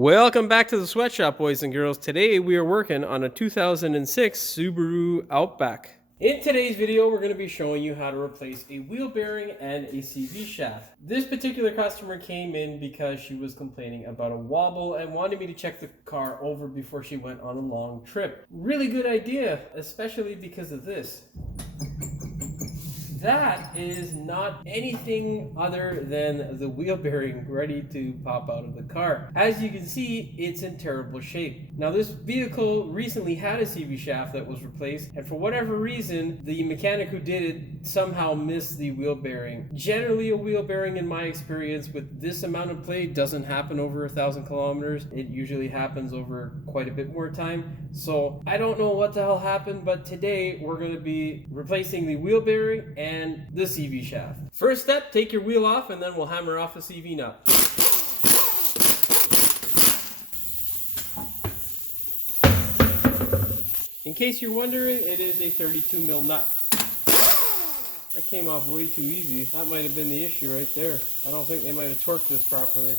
Welcome back to the sweatshop, boys and girls. Today we are working on a 2006 Subaru Outback. In today's video, we're going to be showing you how to replace a wheel bearing and a CV shaft. This particular customer came in because she was complaining about a wobble and wanted me to check the car over before she went on a long trip. Really good idea, especially because of this. That is not anything other than the wheel bearing ready to pop out of the car. As you can see, it's in terrible shape. Now, this vehicle recently had a CV shaft that was replaced, and for whatever reason, the mechanic who did it somehow missed the wheel bearing. Generally, a wheel bearing, in my experience, with this amount of play doesn't happen over 1,000 kilometers. It usually happens over quite a bit more time. So I don't know what the hell happened, but today we're going to be replacing the wheel bearing and the CV shaft. First step, take your wheel off and then we'll hammer off the CV nut. In case you're wondering, it is a 32mm nut. That came off way too easy. That might have been the issue right there. I don't think they might have torqued this properly.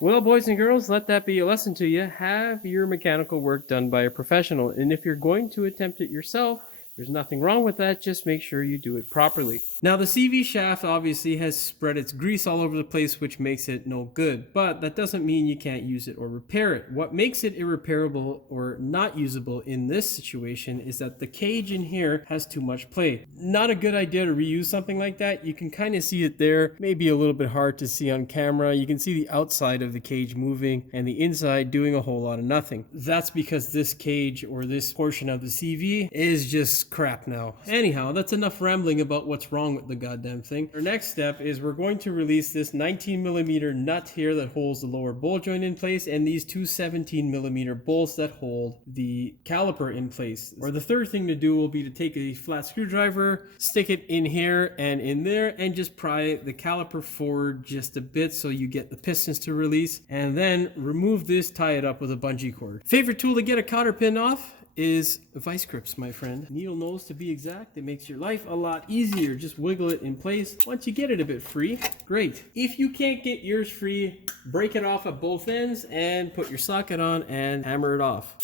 Well, boys and girls, let that be a lesson to you. Have your mechanical work done by a professional. And if you're going to attempt it yourself, there's nothing wrong with that. Just make sure you do it properly. Now, the CV shaft obviously has spread its grease all over the place, which makes it no good. But that doesn't mean you can't use it or repair it. What makes it irreparable or not usable in this situation is that the cage in here has too much play. Not a good idea to reuse something like that. You can kind of see it there. Maybe a little bit hard to see on camera. You can see the outside of the cage moving and the inside doing a whole lot of nothing. That's because this cage or this portion of the CV is just crap now. Anyhow, that's enough rambling about what's wrong with the goddamn thing. Our next step is we're going to release this 19mm nut here that holds the lower bolt joint in place and these two 17mm bolts that hold the caliper in place. Or the third thing to do will be to take a flat screwdriver, stick it in here and in there, and just pry the caliper forward just a bit so you get the pistons to release, and then remove this, tie it up with a bungee cord. Favorite tool to get a cotter pin off is vice grips, my friend. Needle nose to be exact. It makes your life a lot easier. Just wiggle it in place. Once you get it a bit free, great. If you can't get yours free, break it off at both ends and put your socket on and hammer it off.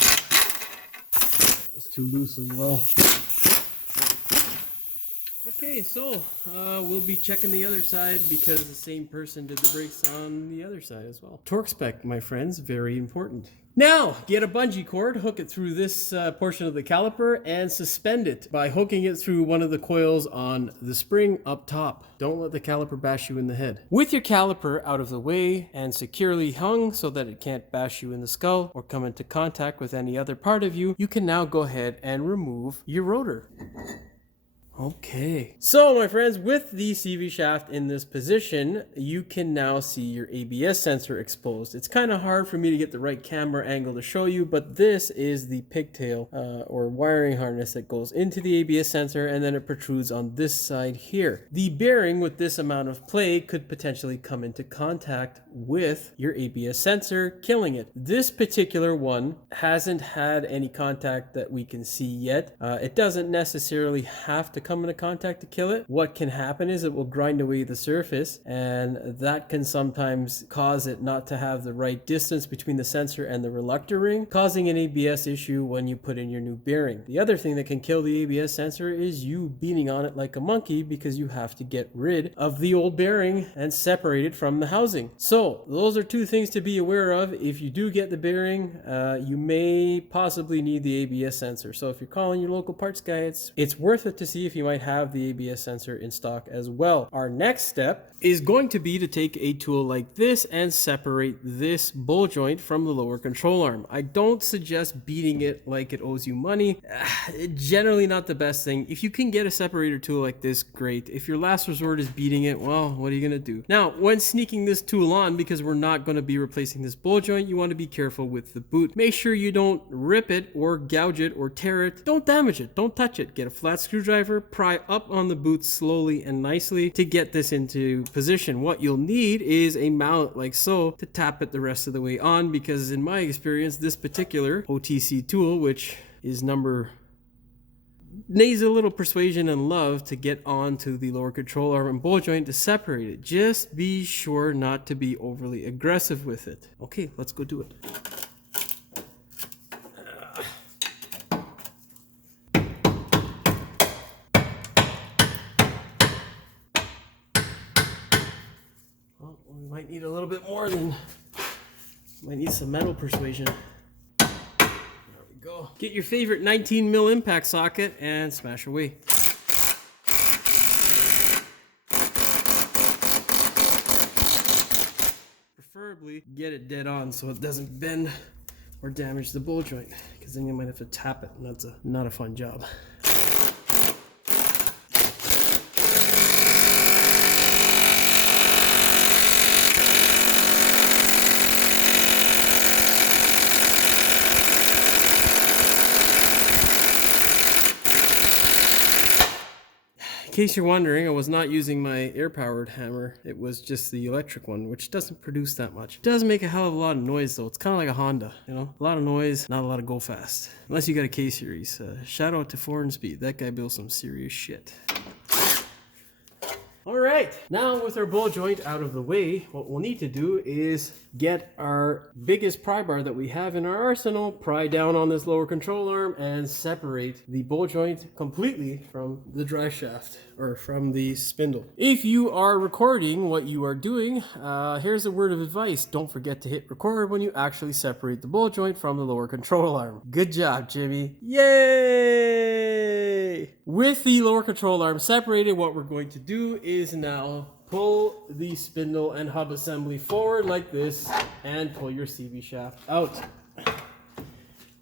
It's too loose as well. Okay, so we'll be checking the other side because the same person did the brakes on the other side as well. Torque spec, my friends, very important. Now, get a bungee cord, hook it through this portion of the caliper, and suspend it by hooking it through one of the coils on the spring up top. Don't let the caliper bash you in the head. With your caliper out of the way and securely hung so that it can't bash you in the skull or come into contact with any other part of you, you can now go ahead and remove your rotor. Okay, so my friends, with the CV shaft in this position, you can now see your ABS sensor exposed. It's kind of hard for me to get the right camera angle to show you, but this is the pigtail or wiring harness that goes into the ABS sensor, and then it protrudes on this side here. The bearing with this amount of play could potentially come into contact with your ABS sensor, killing it. This particular one hasn't had any contact that we can see yet. It doesn't necessarily have to come into contact to kill it. What can happen is it will grind away the surface, and that can sometimes cause it not to have the right distance between the sensor and the reluctor ring, causing an ABS issue when you put in your new bearing. The other thing that can kill the ABS sensor is you beating on it like a monkey because you have to get rid of the old bearing and separate it from the housing. So those are two things to be aware of. If you do get the bearing, you may possibly need the ABS sensor. So if you're calling your local parts guy, it's worth it to see if you might have the ABS sensor in stock as well. Our next step is going to be to take a tool like this and separate this bolt joint from the lower control arm. I don't suggest beating it like it owes you money. Generally not the best thing. If you can get a separator tool like this, great. If your last resort is beating it, well, what are you going to do? Now, when sneaking this tool on, because we're not going to be replacing this bolt joint, you want to be careful with the boot. Make sure you don't rip it or gouge it or tear it. Don't damage it. Don't touch it. Get a flat screwdriver, pry up on the boot slowly and nicely to get this into position. What you'll need is a mallet like so to tap it the rest of the way on, because in my experience, this particular OTC tool, which is number needs a little persuasion and love to get onto the lower control arm and ball joint to separate it. Just be sure not to be overly aggressive with it. Okay, let's go do it. Well, we might need a little bit more than, might need some metal persuasion. Go. Get your favorite 19 mil impact socket and smash away. Preferably get it dead on so it doesn't bend or damage the ball joint, because then you might have to tap it, and that's not a fun job. In case you're wondering, I was not using my air-powered hammer. It was just the electric one, which doesn't produce that much. It does make a hell of a lot of noise, though. It's kind of like a Honda, you know? A lot of noise, not a lot of go fast. Unless you got a K-Series. Shout out to Foreign Speed. That guy built some serious shit. All right, now with our ball joint out of the way, what we'll need to do is get our biggest pry bar that we have in our arsenal, pry down on this lower control arm, and separate the ball joint completely from the drive shaft, or from the spindle. If you are recording what you are doing, here's a word of advice. Don't forget to hit record when you actually separate the ball joint from the lower control arm. Good job, Jimmy. Yay! With the lower control arm separated, what we're going to do is now pull the spindle and hub assembly forward like this and pull your CV shaft out.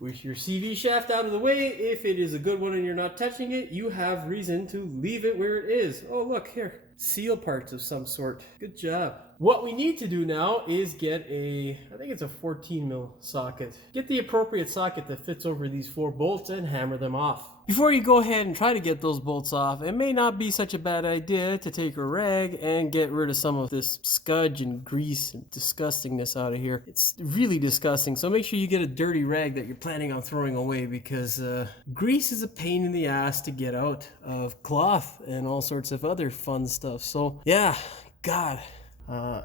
With your CV shaft out of the way, if it is a good one and you're not touching it, you have reason to leave it where it is. Oh, look here. Seal parts of some sort. Good job. What we need to do now is get I think it's a 14 mil socket. Get the appropriate socket that fits over these 4 bolts and hammer them off. Before you go ahead and try to get those bolts off, it may not be such a bad idea to take a rag and get rid of some of this scudge and grease and disgustingness out of here. It's really disgusting, so make sure you get a dirty rag that you're planning on throwing away, because grease is a pain in the ass to get out of cloth and all sorts of other fun stuff. So yeah, God.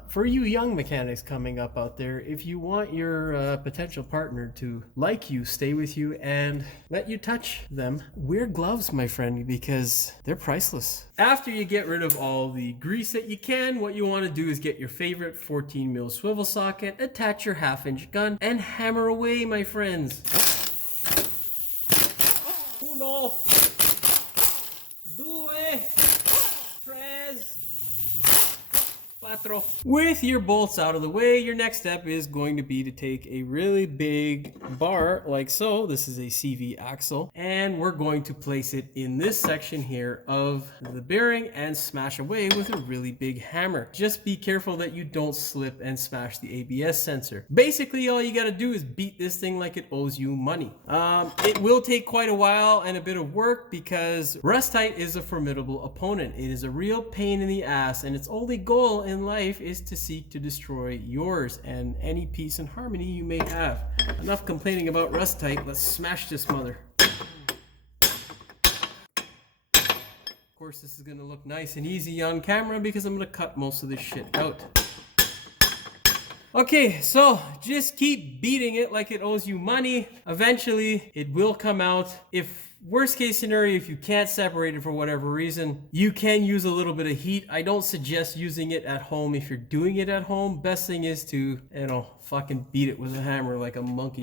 For you young mechanics coming up out there, if you want your potential partner to like you, stay with you, and let you touch them, wear gloves, my friend, because they're priceless. After you get rid of all the grease that you can, what you want to do is get your favorite 14 mil swivel socket, attach your 1/2-inch gun, and hammer away, my friends. Uno, due, tres, cuatro. With your bolts out of the way, your next step is going to be to take a really big bar like so. This is a CV axle, and we're going to place it in this section here of the bearing and smash away with a really big hammer. Just be careful that you don't slip and smash the ABS sensor. Basically, all you got to do is beat this thing like it owes you money. It will take quite a while and a bit of work, because rustite is a formidable opponent. It is a real pain in the ass, and its only goal in life is to seek to destroy yours and any peace and harmony you may have. Enough complaining about rustite. Let's smash this mother. Of course, this is going to look nice and easy on camera because I'm going to cut most of this shit out. Okay, so just keep beating it like it owes you money. Eventually, it will come out. Worst case scenario, if you can't separate it for whatever reason, you can use a little bit of heat. I don't suggest using it at home if you're doing it at home. Best thing is to, fucking beat it with a hammer like a monkey.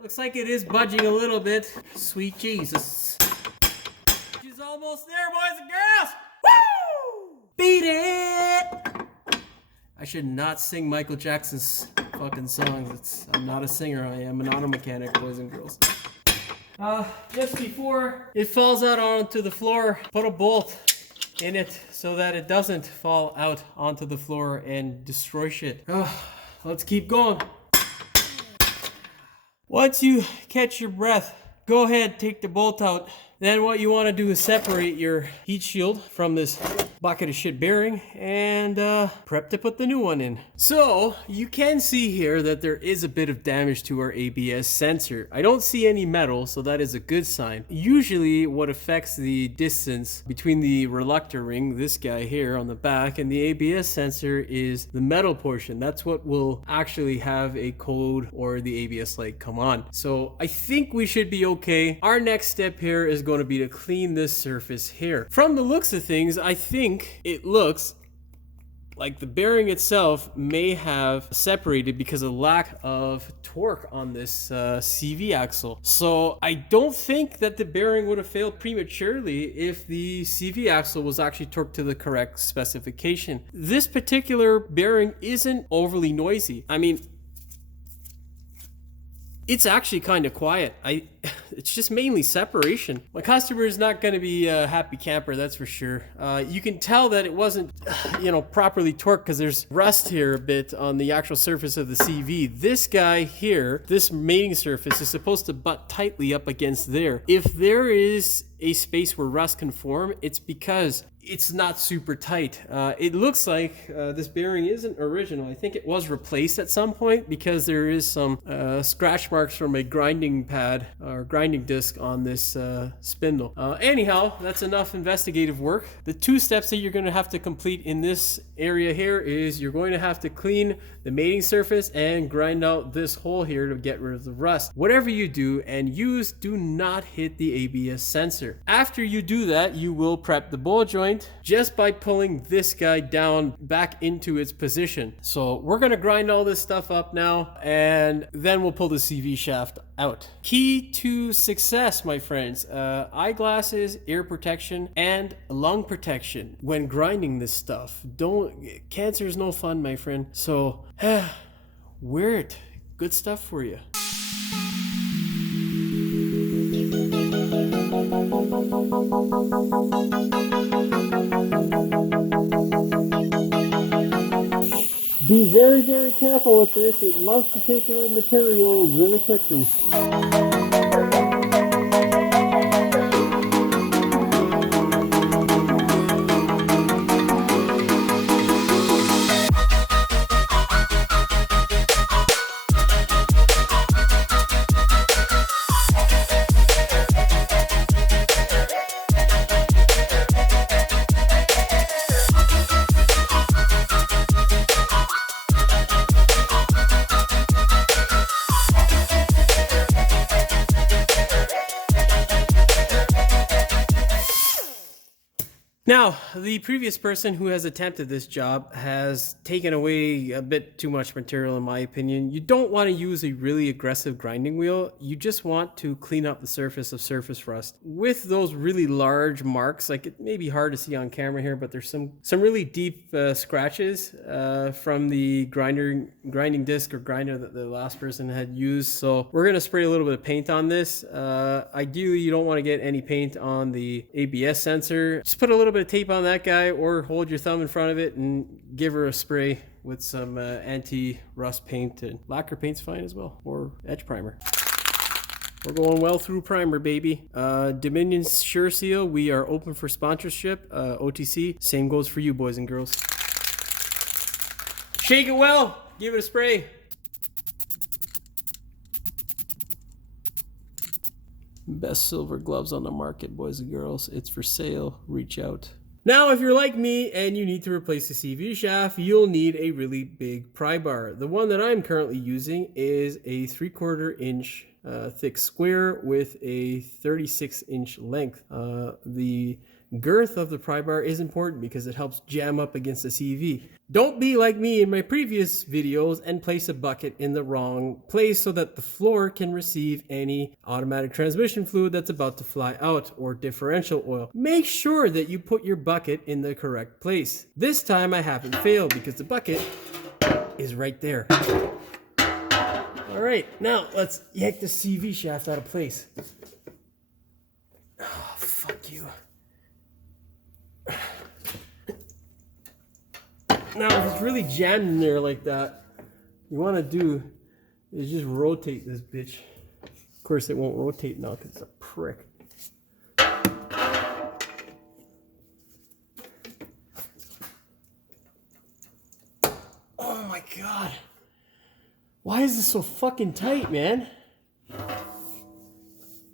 Looks like it is budging a little bit. Sweet Jesus. She's almost there, boys and girls. Woo! Beat it! I should not sing Michael Jackson's fucking songs. I'm not a singer. I am an auto mechanic, boys and girls. Just before it falls out onto the floor, put a bolt in it so that it doesn't fall out onto the floor and destroy shit. Let's keep going. Once you catch your breath, go ahead, take the bolt out. Then what you want to do is separate your heat shield from this bucket of shit bearing and prep to put the new one in. So you can see here that there is a bit of damage to our ABS sensor. I don't see any metal, so that is a good sign. Usually what affects the distance between the reluctor ring, this guy here on the back, and the ABS sensor is the metal portion. That's what will actually have a code or the ABS light come on. So I think we should be okay. Our next step here is going to be to clean this surface here. From the looks of things, I think it looks like the bearing itself may have separated because of lack of torque on this CV axle. So I don't think that the bearing would have failed prematurely if the CV axle was actually torqued to the correct specification. This particular bearing isn't overly noisy. I mean, it's actually kind of quiet. It's just mainly separation. My customer is not going to be a happy camper, that's for sure. You can tell that it wasn't, properly torqued because there's rust here a bit on the actual surface of the CV. This guy here, this mating surface is supposed to butt tightly up against there. If there is a space where rust can form, it's because it's not super tight. It looks like this bearing isn't original. I think it was replaced at some point because there is some scratch marks from a grinding pad or grinding disc on this spindle. Anyhow, that's enough investigative work. The two steps that you're going to have to complete in this area here is you're going to have to clean the mating surface and grind out this hole here to get rid of the rust. Whatever you do and use, do not hit the ABS sensor. After you do that, you will prep the ball joint just by pulling this guy down back into its position. So we're going to grind all this stuff up now, and then we'll pull the CV shaft out. Key to success, my friends, eyeglasses, ear protection, and lung protection when grinding this stuff. Cancer is no fun, my friend. So wear it. Good stuff for you. Be very, very careful with this. It loves to take away material really quickly. Now, the previous person who has attempted this job has taken away a bit too much material, in my opinion. You don't want to use a really aggressive grinding wheel. You just want to clean up the surface of surface rust. With those really large marks, like it may be hard to see on camera here, but there's some really deep scratches from the grinding disc or grinder that the last person had used. So we're going to spray a little bit of paint on this. Ideally, you don't want to get any paint on the ABS sensor. Just put a little bit of tape on that guy or hold your thumb in front of it and give her a spray with some anti-rust paint, and lacquer paint's fine as well, or edge primer. We're going well through primer, baby. Dominion Sure Seal, we are open for sponsorship. OTC, same goes for you, boys and girls. Shake it well, give it a spray. Best silver gloves on the market, boys and girls. It's for sale. Reach out. Now, if you're like me and you need to replace the CV shaft, you'll need a really big pry bar. The one that I'm currently using is a 3/4 inch thick square with a 36-inch length. The girth of the pry bar is important because it helps jam up against the CV. Don't be like me in my previous videos and place a bucket in the wrong place so that the floor can receive any automatic transmission fluid that's about to fly out, or differential oil. Make sure that you put your bucket in the correct place. This time I haven't failed because the bucket is right there. All right, now let's yank the CV shaft out of place. Oh, fuck you. Now, if it's really jammed in there like that, you want to do is just rotate this bitch. Of course, it won't rotate now because it's a prick. God. Why is this so fucking tight, man?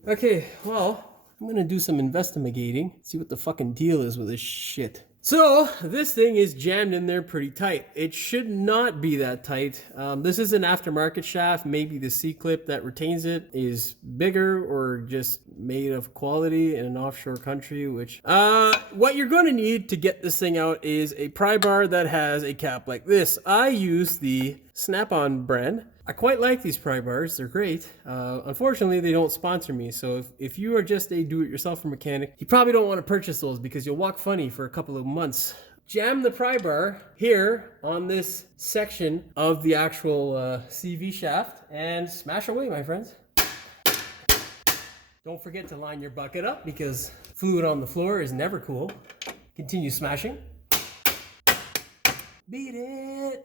Okay, well, I'm gonna do some investigating, see what the fucking deal is with this shit. So, this thing is jammed in there pretty tight. It should not be that tight. This is an aftermarket shaft. Maybe the C-clip that retains it is bigger or just made of quality in an offshore country, which... what you're going to need to get this thing out is a pry bar that has a cap like this. I use the Snap-on brand. I quite like these pry bars, they're great. Unfortunately, they don't sponsor me, so if you are just a do-it-yourself mechanic, you probably don't want to purchase those because you'll walk funny for a couple of months. Jam the pry bar here on this section of the actual CV shaft and smash away, my friends. Don't forget to line your bucket up because fluid on the floor is never cool. Continue smashing. Beat it!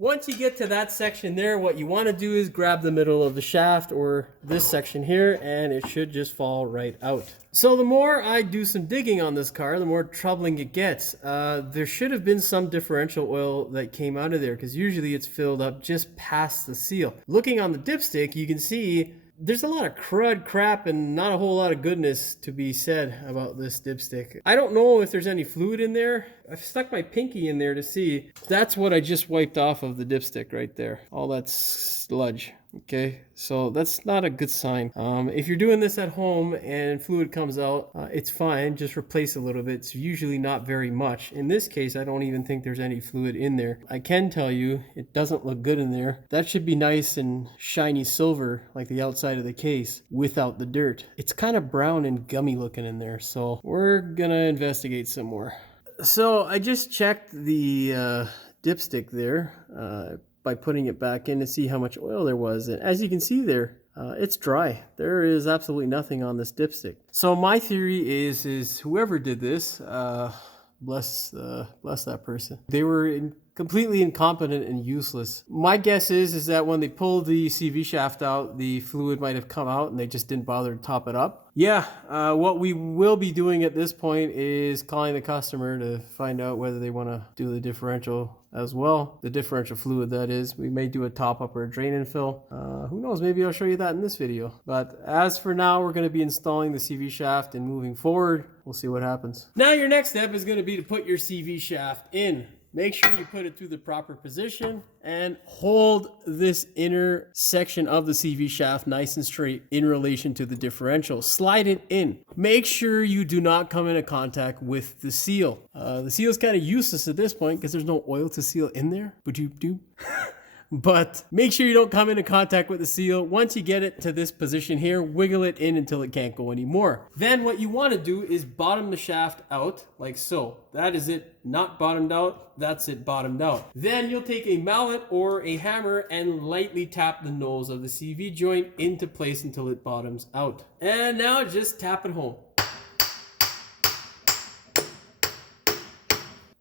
Once you get to that section there, what you want to do is grab the middle of the shaft or this section here, and it should just fall right out. So the more I do some digging on this car, the more troubling it gets. There should have been some differential oil that came out of there because usually it's filled up just past the seal. Looking on the dipstick, you can see there's a lot of crud, crap, and not a whole lot of goodness to be said about this dipstick. I don't know if there's any fluid in there. I've stuck my pinky in there to see. That's what I just wiped off of the dipstick right there. All that sludge. Okay, so that's not a good sign. If you're doing this at home and fluid comes out, it's fine. Just replace a little bit. It's usually not very much. In this case, I don't even think there's any fluid in there. I can tell you, it doesn't look good in there. That should be nice and shiny silver, like the outside of the case, without the dirt. It's kind of brown and gummy looking in there, so we're gonna investigate some more. So I just checked the dipstick there by putting it back in to see how much oil there was. And as you can see there, it's dry. There is absolutely nothing on this dipstick. So my theory is whoever did this, bless that person. They were completely incompetent and useless. My guess is that when they pulled the CV shaft out, the fluid might have come out and they just didn't bother to top it up. Yeah, what we will be doing at this point is calling the customer to find out whether they want to do the differential as well. The differential fluid, that is. We may do a top up or a drain and fill. Who knows, maybe I'll show you that in this video. But as for now, we're going to be installing the CV shaft and moving forward, we'll see what happens. Now your next step is going to be to put your CV shaft in. Make sure you put it through the proper position and hold this inner section of the CV shaft nice and straight in relation to the differential. Slide it in. Make sure you do not come into contact with the seal. The seal is kind of useless at this point because there's no oil to seal in there. Would you do? But make sure you don't come into contact with the seal. Once you get it to this position here, wiggle it in until it can't go anymore. Then what you want to do is bottom the shaft out like so. That is it, not bottomed out. That's it, bottomed out. Then you'll take a mallet or a hammer and lightly tap the nose of the CV joint into place until it bottoms out. And now just tap it home.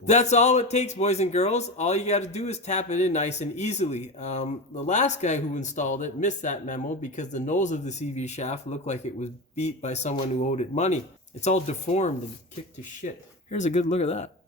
That's all it takes, boys and girls. All you got to do is tap it in nice and easily. The last guy who installed it missed that memo because the nose of the CV shaft looked like it was beat by someone who owed it money. It's all deformed and kicked to shit. Here's a good look at that.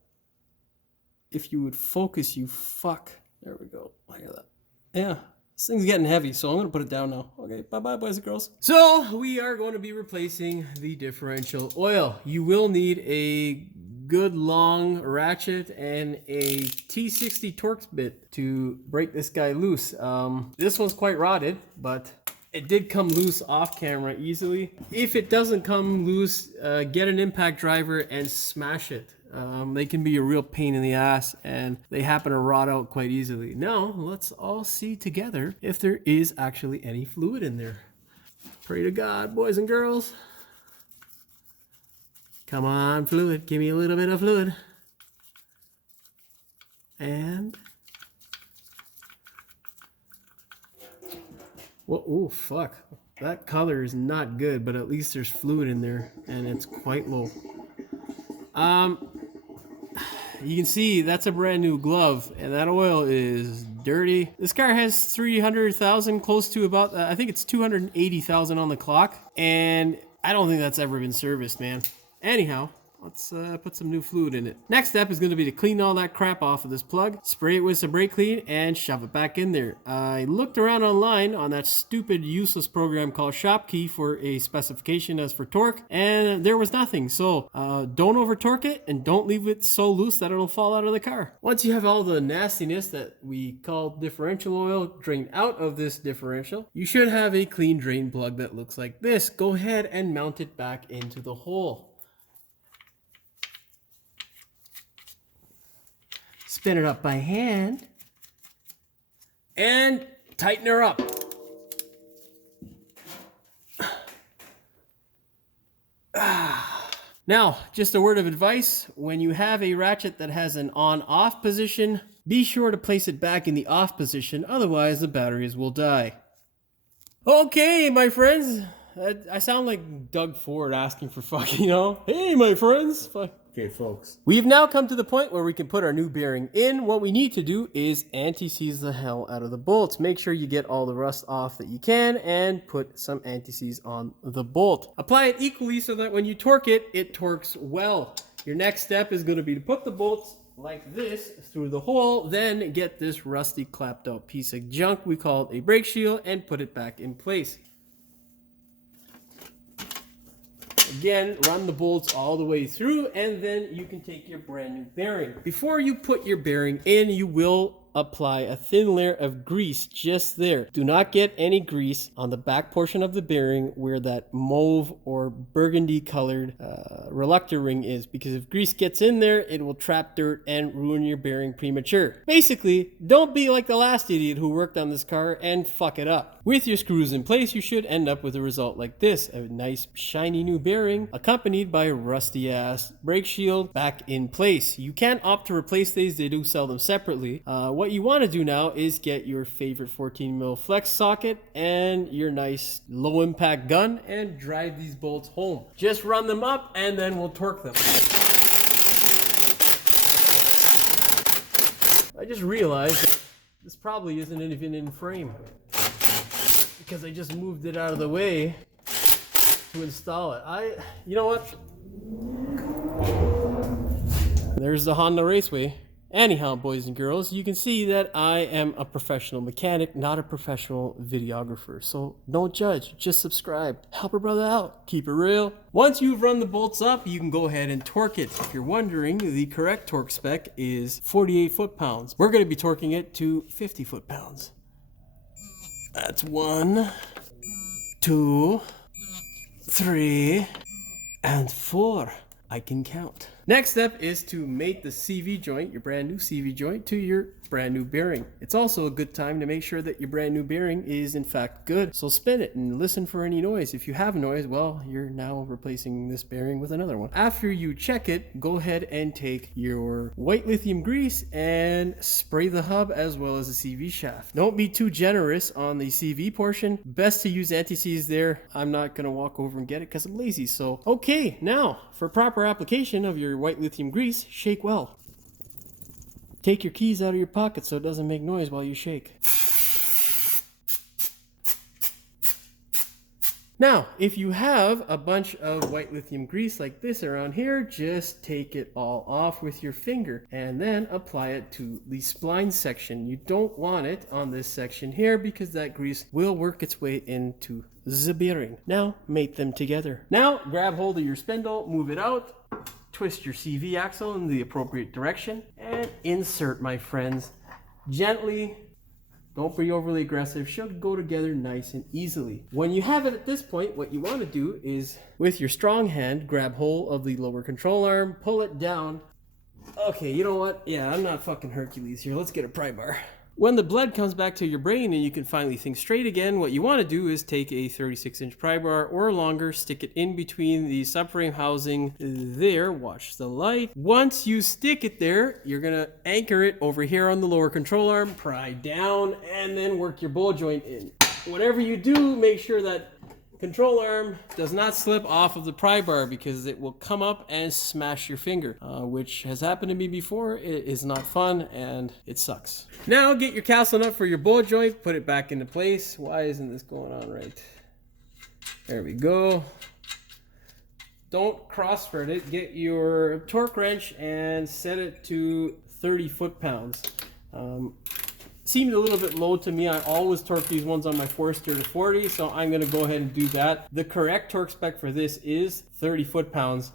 If you would focus, you fuck. There we go. Look at that. Yeah. This thing's getting heavy, so I'm going to put it down now. Okay, bye-bye, boys and girls. So, we are going to be replacing the differential oil. You will need a good long ratchet and a T60 Torx bit to break this guy loose. This one's quite rotted, but it did come loose off camera easily. If it doesn't come loose, get an impact driver and smash it. They can be a real pain in the ass and they happen to rot out quite easily. Now, let's all see together if there is actually any fluid in there. Pray to God, boys and girls. Come on, fluid. Give me a little bit of fluid. And... well, oh, fuck. That color is not good, but at least there's fluid in there, and it's quite low. You can see that's a brand new glove, and that oil is dirty. This car has 300,000, close to about, I think it's 280,000 on the clock, and I don't think that's ever been serviced, man. Anyhow, Let's put some new fluid in it. Next step is going to be to clean all that crap off of this plug, spray it with some brake clean, and shove it back in there. I looked around online on that stupid, useless program called Shopkey for a specification as for torque, and there was nothing. So don't over torque it, and don't leave it so loose that it'll fall out of the car. Once you have all the nastiness that we call differential oil drained out of this differential, you should have a clean drain plug that looks like this. Go ahead and mount it back into the hole. Spin it up by hand and tighten her up. Now, just a word of advice. When you have a ratchet that has an on-off position, be sure to place it back in the off position, otherwise the batteries will die. Okay, my friends. I sound like Doug Ford asking for fucking, you know, hey, my friends. Okay, folks. We've now come to the point where we can put our new bearing in. What we need to do is anti-seize the hell out of the bolts. Make sure you get all the rust off that you can and put some anti-seize on the bolt. Apply it equally so that when you torque it, it torques well. Your next step is going to be to put the bolts like this through the hole, then get this rusty clapped out piece of junk we call a brake shield and put it back in place. Again, run the bolts all the way through, and then you can take your brand new bearing. Before you put your bearing in, you will apply a thin layer of grease just there. Do not get any grease on the back portion of the bearing where that mauve or burgundy colored reluctor ring is, because if grease gets in there, it will trap dirt and ruin your bearing premature. Basically, don't be like the last idiot who worked on this car and fuck it up. With your screws in place, you should end up with a result like this: a nice shiny new bearing accompanied by a rusty ass brake shield back in place. You can opt to replace these. They do sell them separately. What you want to do now is get your favorite 14mm flex socket and your nice low impact gun and drive these bolts home. Just run them up and then we'll torque them. I just realized that this probably isn't even in frame because I just moved it out of the way to install it. You know what? There's the Honda Raceway. Anyhow, boys and girls, you can see that I am a professional mechanic, not a professional videographer. So don't judge, just subscribe. Help a brother out. Keep it real. Once you've run the bolts up, you can go ahead and torque it. If you're wondering, the correct torque spec is 48 foot-pounds. We're going to be torquing it to 50 foot-pounds. That's 1, 2, 3, and 4. I can count. Next step is to mate the CV joint, your brand new CV joint, to your brand new bearing. It's also a good time to make sure that your brand new bearing is in fact good. So spin it and listen for any noise. If you have noise, well, you're now replacing this bearing with another one. After you check it, go ahead and take your white lithium grease and spray the hub as well as the CV shaft. Don't be too generous on the CV portion. Best to use anti-seize there. I'm not gonna walk over and get it because I'm lazy. So, okay, now for proper application of your white lithium grease, shake well. Take your keys out of your pocket so it doesn't make noise while you shake. Now, if you have a bunch of white lithium grease like this around here, just take it all off with your finger and then apply it to the spline section. You don't want it on this section here because that grease will work its way into the bearing. Now, mate them together. Now, grab hold of your spindle, move it out, twist your CV axle in the appropriate direction, and insert, my friends. Gently. Don't be overly aggressive. Should go together nice and easily. When you have it at this point, what you want to do is, with your strong hand, grab hold of the lower control arm, pull it down. Okay, you know what? Yeah, I'm not fucking Hercules here. Let's get a pry bar. When the blood comes back to your brain and you can finally think straight again, what you want to do is take a 36-inch pry bar or longer, stick it in between the subframe housing there, watch the light. Once you stick it there, you're going to anchor it over here on the lower control arm, pry down, and then work your ball joint in. Whatever you do, make sure that control arm does not slip off of the pry bar because it will come up and smash your finger, which has happened to me before. It is not fun and it sucks. Now get your castle nut for your ball joint, put it back into place. Why isn't this going on right? There we go. don't cross thread it. Get your torque wrench and set it to 30 foot-pounds. Seemed a little bit low to me. I always torque these ones on my 4-steer to 40, so I'm going to go ahead and do that. The correct torque spec for this is 30 foot-pounds.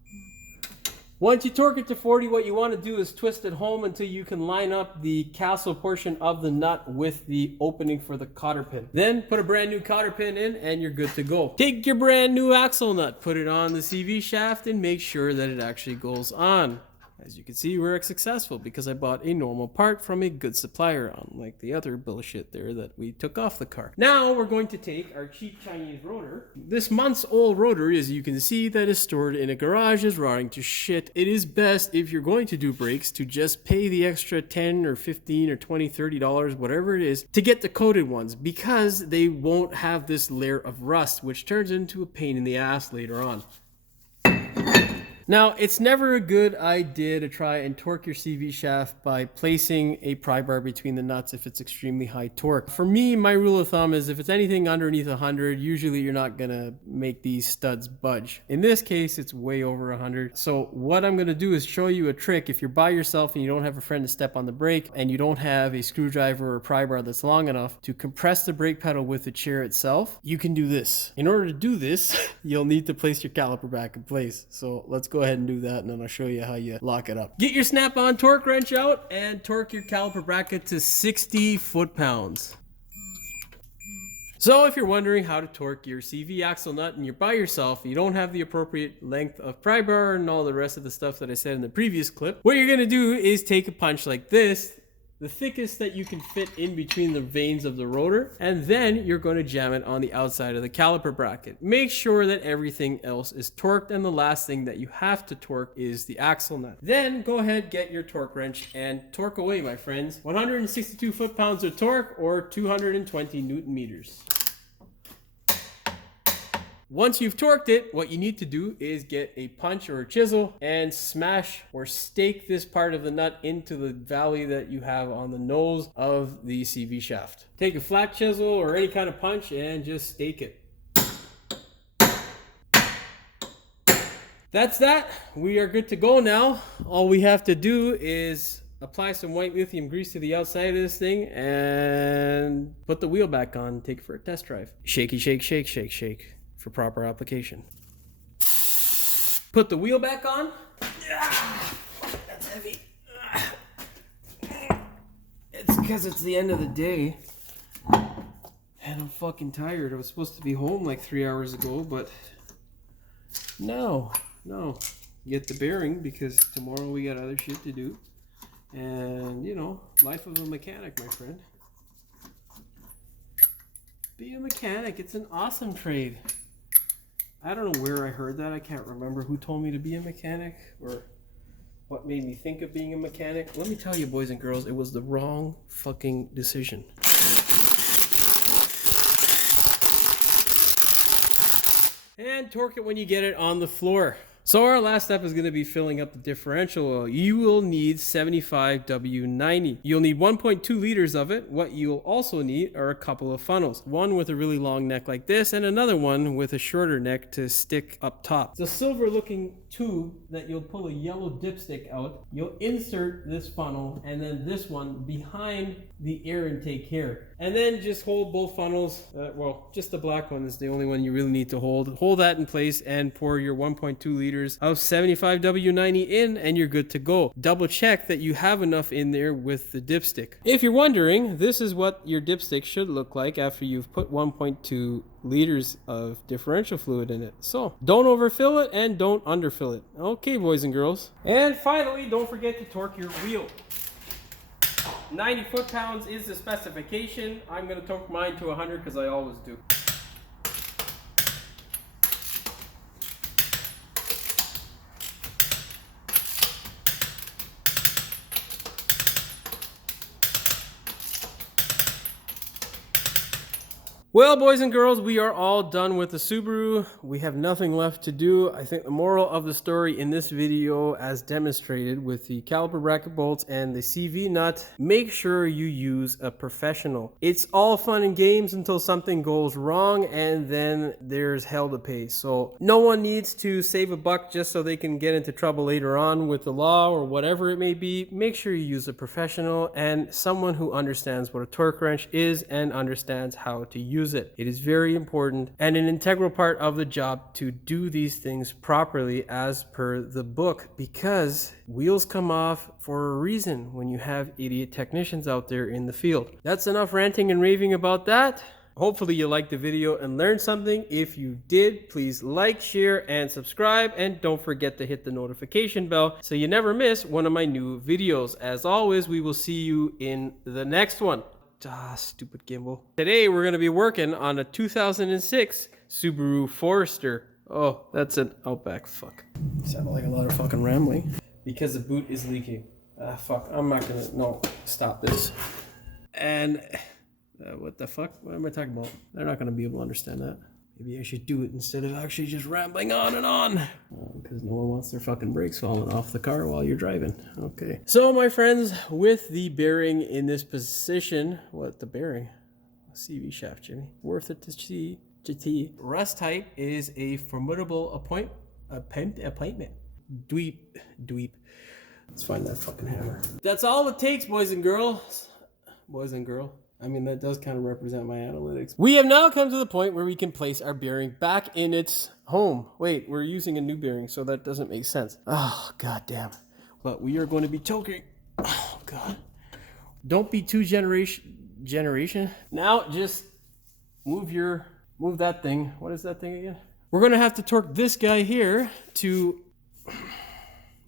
Once you torque it to 40, what you want to do is twist it home until you can line up the castle portion of the nut with the opening for the cotter pin. Then put a brand new cotter pin in and you're good to go. Take your brand new axle nut, put it on the CV shaft, and make sure that it actually goes on. As you can see, we're successful because I bought a normal part from a good supplier, unlike the other bullshit there that we took off the car. Now we're going to take our cheap Chinese rotor. This month's old rotor, as you can see, that is stored in a garage, is rotting to shit. It is best, if you're going to do brakes, to just pay the extra 10 or 15 or 20, $30, whatever it is, to get the coated ones, because they won't have this layer of rust, which turns into a pain in the ass later on. Now, it's never a good idea to try and torque your CV shaft by placing a pry bar between the nuts if it's extremely high torque. For me, my rule of thumb is if it's anything underneath 100, usually you're not gonna make these studs budge. In this case, it's way over 100. So what I'm gonna do is show you a trick. If you're by yourself and you don't have a friend to step on the brake, and you don't have a screwdriver or a pry bar that's long enough to compress the brake pedal with the chair itself, you can do this. In order to do this, you'll need to place your caliper back in place. So let's go ahead and do that, and then I'll show you how you lock it up. Get your snap-on torque wrench out and torque your caliper bracket to 60 foot-pounds. So if you're wondering how to torque your CV axle nut and you're by yourself, you don't have the appropriate length of pry bar and all the rest of the stuff that I said in the previous clip, what you're gonna do is take a punch like this, the thickest that you can fit in between the vanes of the rotor, and then you're going to jam it on the outside of the caliper bracket. Make sure that everything else is torqued, and the last thing that you have to torque is the axle nut. Then go ahead, get your torque wrench and torque away, my friends. 162 foot-pounds of torque, or 220 newton meters. Once you've torqued it, what you need to do is get a punch or a chisel and smash or stake this part of the nut into the valley that you have on the nose of the CV shaft. Take a flat chisel or any kind of punch and just stake it. That's that. We are good to go now. All we have to do is apply some white lithium grease to the outside of this thing and put the wheel back on, take it for a test drive. Shaky, shake, shake, shake, shake. For proper application. Put the wheel back on. That's heavy. It's because it's the end of the day and I'm fucking tired. I was supposed to be home like 3 hours ago, but no. Get the bearing because tomorrow we got other shit to do. And you know, life of a mechanic, my friend. Be a mechanic. It's an awesome trade. I don't know where I heard that. I can't remember who told me to be a mechanic or what made me think of being a mechanic. Let me tell you, boys and girls, it was the wrong fucking decision. And torque it when you get it on the floor. So our last step is going to be filling up the differential oil. You will need 75 W90. You'll need 1.2 liters of it. What you'll also need are a couple of funnels. One with a really long neck like this and another one with a shorter neck to stick up top. It's a silver looking tube that you'll pull a yellow dipstick out. You'll insert this funnel and then this one behind the air intake here. And then just hold both funnels. Well, just the black one is the only one you really need to hold. Hold that in place and pour your 1.2 liters of 75 W90 in and you're good to go. Double check that you have enough in there with the dipstick. If you're wondering, this is what your dipstick should look like after you've put 1.2 liters of differential fluid in it. So don't overfill it and don't underfill it. Okay, boys and girls. And finally, don't forget to torque your wheel. 90 foot-pounds is the specification. I'm going to torque mine to 100 because I always do. Well, boys and girls, we are all done with the Subaru. We have nothing left to do. I think the moral of the story in this video, as demonstrated with the caliper bracket bolts and the CV nut, make sure you use a professional. It's all fun and games until something goes wrong, and then there's hell to pay. So no one needs to save a buck just so they can get into trouble later on with the law or whatever it may be. Make sure you use a professional and someone who understands what a torque wrench is and understands how to use it. It is very important and an integral part of the job to do these things properly as per the book, because wheels come off for a reason when you have idiot technicians out there in the field. That's enough ranting and raving about that. Hopefully you liked the video and learned something. If you did, please like, share, and subscribe. And don't forget to hit the notification bell so you never miss one of my new videos. As always, we will see you in the next one. Stupid gimbal. Today we're going to be working on a 2006 Subaru Forester. Oh, that's an Outback. Fuck. Sounded like a lot of fucking rambling. Because the boot is leaking. Fuck. I'm not gonna... No. Stop this. And... what the fuck? What am I talking about? They're not going to be able to understand that. Maybe I should do it instead of actually just rambling on and on. Because no one wants their fucking brakes falling off the car while you're driving. Okay. So, my friends, with the bearing in this position... What, the bearing? CV shaft, Jimmy. Worth it to see. Rust type is a formidable appointment. Dweep. Let's find that fucking hammer. That's all it takes, boys and girls. Boys and girl. I mean, that does kind of represent my analytics. We have now come to the point where we can place our bearing back in its home. Wait, we're using a new bearing, so that doesn't make sense. Oh, goddamn. But we are going to be choking. Oh, God. Don't be too generation. Now, just move that thing. What is that thing again? We're going to have to torque this guy here to...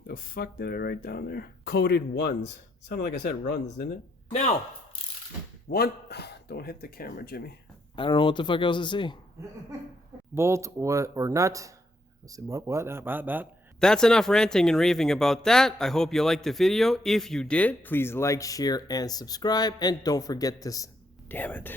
The fuck did I write down there? Coded ones. Sounded like I said runs, didn't it? Now... One, don't hit the camera, Jimmy. I don't know what the fuck else to say. Bolt or nut. I said what? That's enough ranting and raving about that. I hope you liked the video. If you did, please like, share, and subscribe. And don't forget this. Damn it.